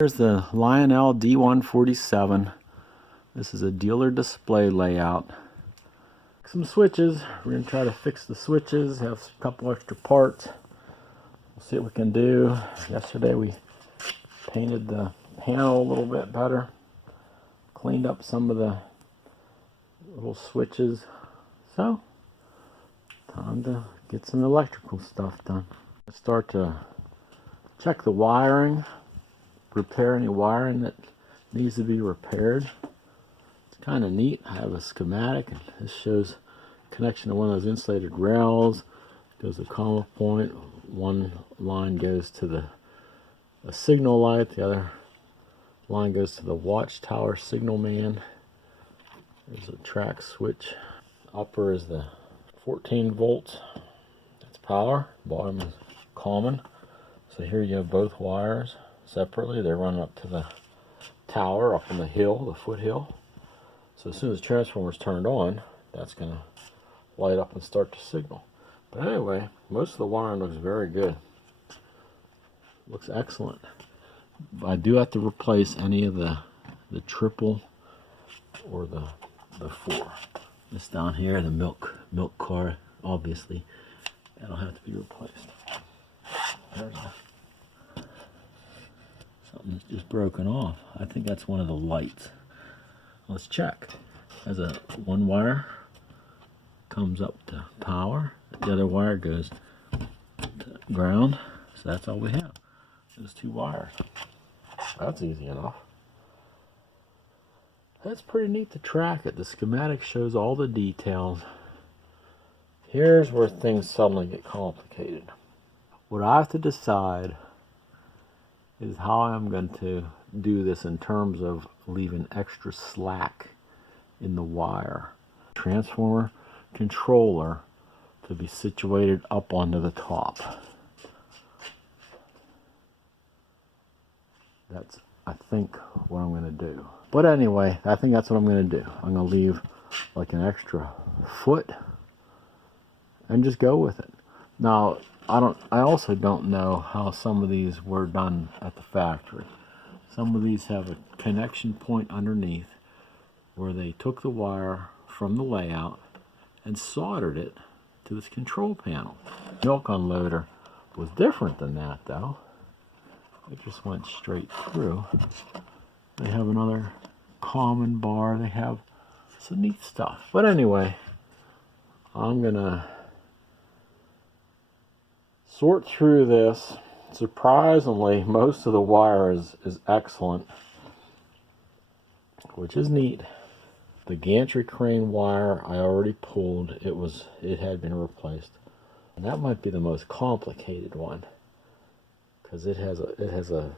Here's the Lionel D147. This is a dealer display layout. Some switches. We're going to try to fix the switches, have a couple extra parts. We'll see what we can do. Yesterday we painted the panel a little bit better. Cleaned up some of the little switches. So, time to get some electrical stuff done. Start to check the wiring. Repair any wiring that needs to be repaired. It's kind of neat. I have a schematic, and this shows connection to one of those insulated rails. Goes to comma point. One line goes to the signal light. The other line goes to the watchtower signal man. There's a track switch. Upper is the 14 volts. That's power. Bottom is common. So here you have both wires separately. They run up to the tower up on the hill, the foothill. So as soon as the transformer is turned on, that's going to light up and start to signal. But anyway, most of the wiring looks very good. Looks excellent. I do have to replace any of the triple or the 4. This down here, the milk car, obviously, that'll have to be replaced. There's something that's just broken off. I think that's one of the lights. Let's check. Has a one wire comes up to power. The other wire goes to ground. So that's all we have. Those 2 wires. That's easy enough. That's pretty neat to track it. The schematic shows all the details. Here's where things suddenly get complicated. What I have to decide is how I'm going to do this in terms of leaving extra slack in the wire. Transformer controller to be situated up onto the top. That's, I think, what I'm going to do. But anyway, I think that's what I'm going to do. I'm going to leave like an extra foot and just go with it. Now, I also don't know how some of these were done at the factory. Some of these have a connection point underneath where they took the wire from the layout and soldered it to this control panel. Milk unloader was different than that though. It just went straight through. They have another common bar. They have some neat stuff. But anyway, I'm gonna sort through this. Surprisingly, most of the wire is excellent, which is neat. The gantry crane wire I already pulled. It had been replaced, and that might be the most complicated one because it has a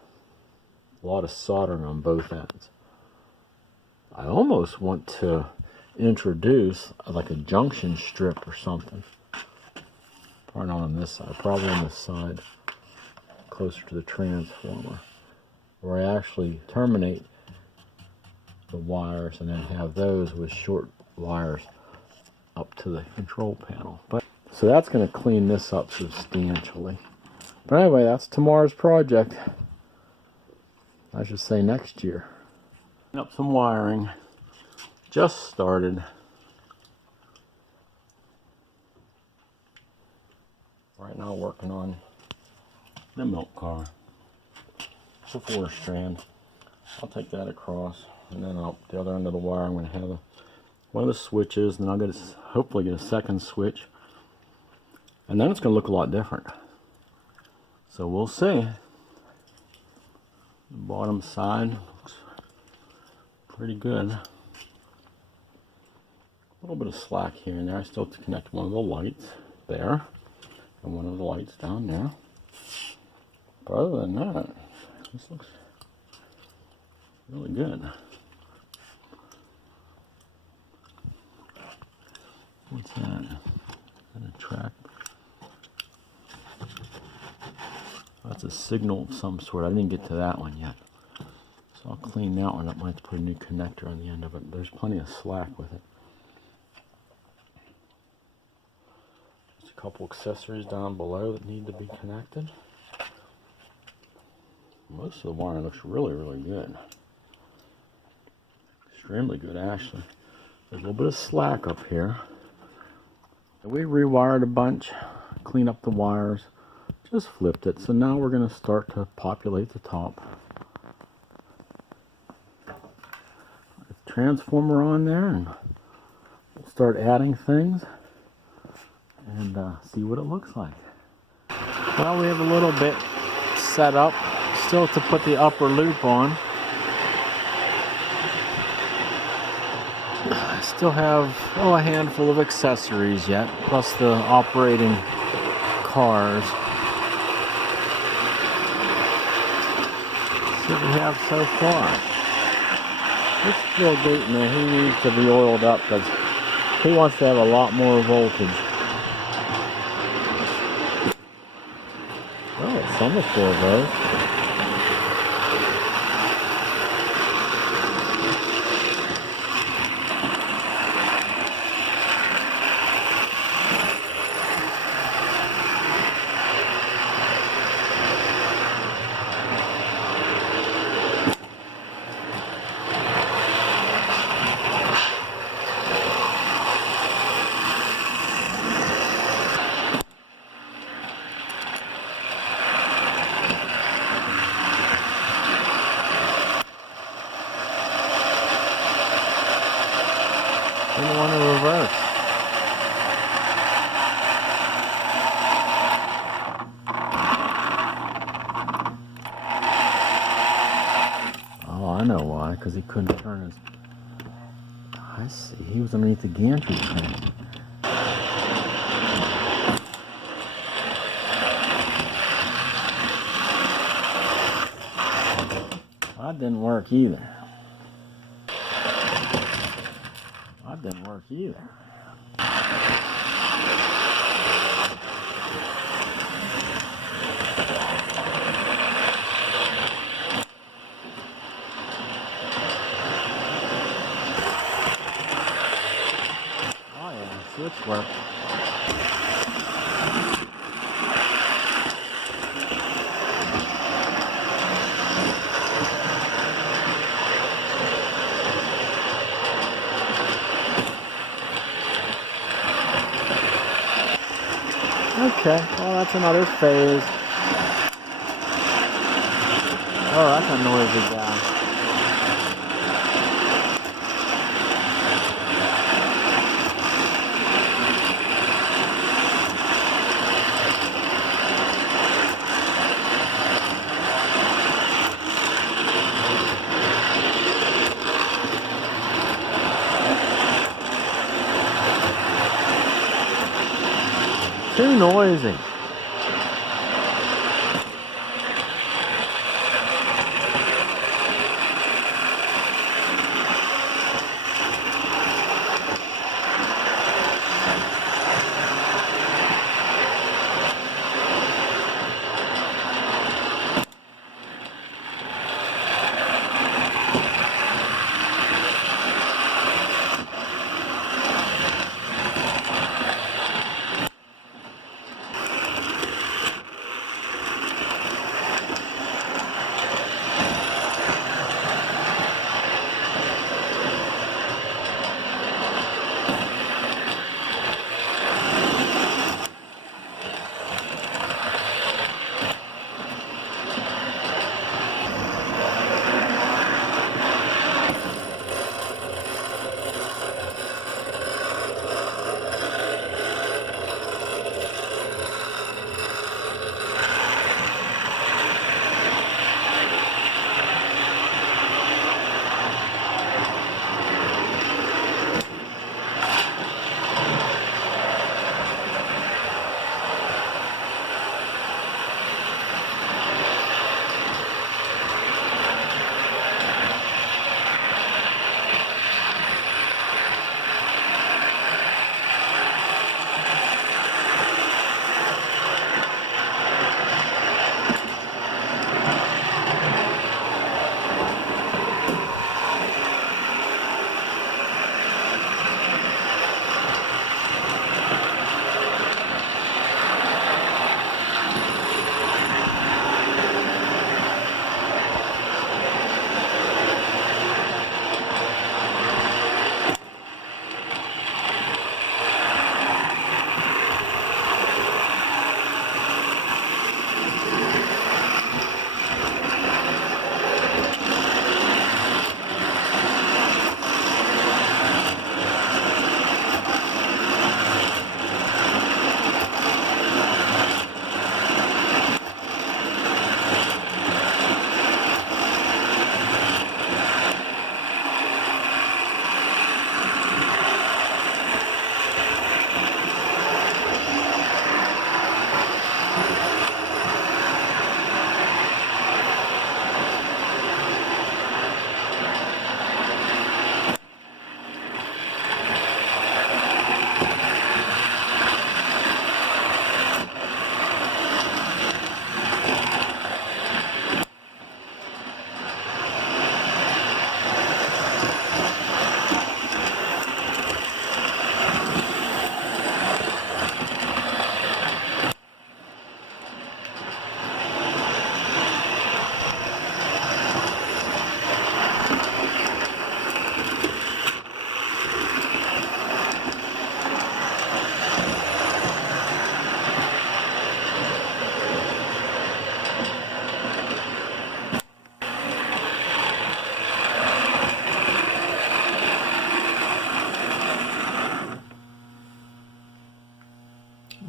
lot of soldering on both ends. I almost want to introduce like a junction strip or something. Probably not on this side, probably on this side, closer to the transformer, where I actually terminate the wires and then have those with short wires up to the control panel. But so that's going to clean this up substantially. But anyway, that's tomorrow's project. I should say next year. Up some wiring. Just started. Right now working on the milk car. It's a 4-strand. I'll take that across, and then up the other end of the wire I'm going to have one of the switches, and then I'll hopefully get a second switch, and then it's going to look a lot different. So we'll see. The bottom side looks pretty good. A little bit of slack here and there. I still have to connect one of the lights there and one of the lights down there. But other than that, this looks really good. What's that? Is that a track? That's a signal of some sort. I didn't get to that one yet. So I'll clean that one up. I might have to put a new connector on the end of it. There's plenty of slack with it. Couple accessories down below that need to be connected. Most of the wiring looks really, really good. Extremely good, actually. There's a little bit of slack up here. We rewired a bunch, cleaned up the wires, just flipped it. So now we're going to start to populate the top. Transformer on there, and we'll start adding things and see what it looks like. Well, we have a little bit set up still to put the upper loop on. I still have a handful of accessories yet, plus the operating cars. See what we have so far. This little Dayton, he needs to be oiled up because he wants to have a lot more voltage. Oh, it's almost 4 volts. Didn't want to reverse. Oh, I know why. Because he couldn't turn his... I see. He was underneath the gantry train. That didn't work either. That didn't work either. Oh yeah, switch worked. Okay, well that's another phase. Oh, that's a noisy guy. Too noisy.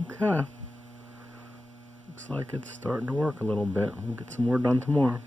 Okay. Looks like it's starting to work a little bit. We'll get some more done tomorrow.